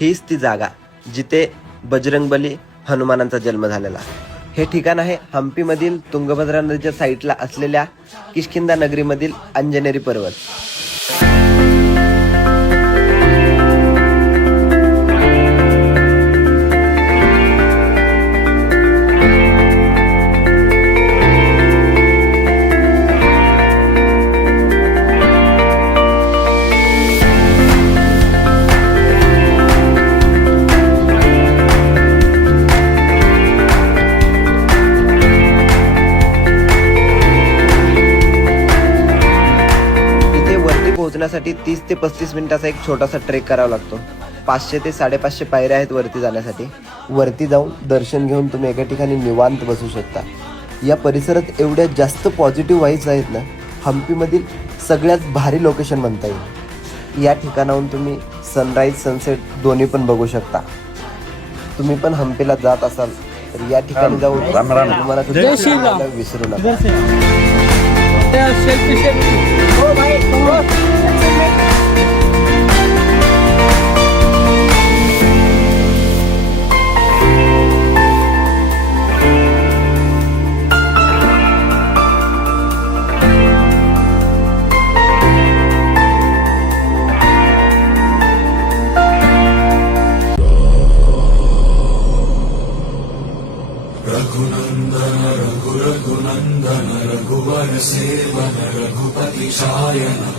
हीच ती जागा जिथे बजरंगबली हनुमानांचा जन्म झालेला. हे ठिकाण आहे हम्पीमधील तुंगभद्रा नदीच्या साईडला असलेल्या किष्किंधा नगरीमधील अंजनेरी पर्वत. पोहोचण्यासाठी 30 ते 35 मिनिटाचा एक छोटासा ट्रेक करावा लागतो. 500 ते 550 पायऱ्या आहेत वरती जाण्यासाठी. वरती जाऊन दर्शन घेऊन तुम्ही एका ठिकाणी निवांत बसू शकता. या परिसरात एवढ्या जास्त पॉझिटिव्ह वाईब्स आहेत ना, हम्पीमधील सगळ्यात भारी लोकेशन म्हणता येईल. या ठिकाणाहून तुम्ही सनराईज सनसेट दोन्ही पण बघू शकता. तुम्ही पण हम्पीला जात असाल तर या ठिकाणी जाऊन तुम्हाला विसरू नका. रघुनंदन रघुनंदन रघुवर सेवन रघुपति शायन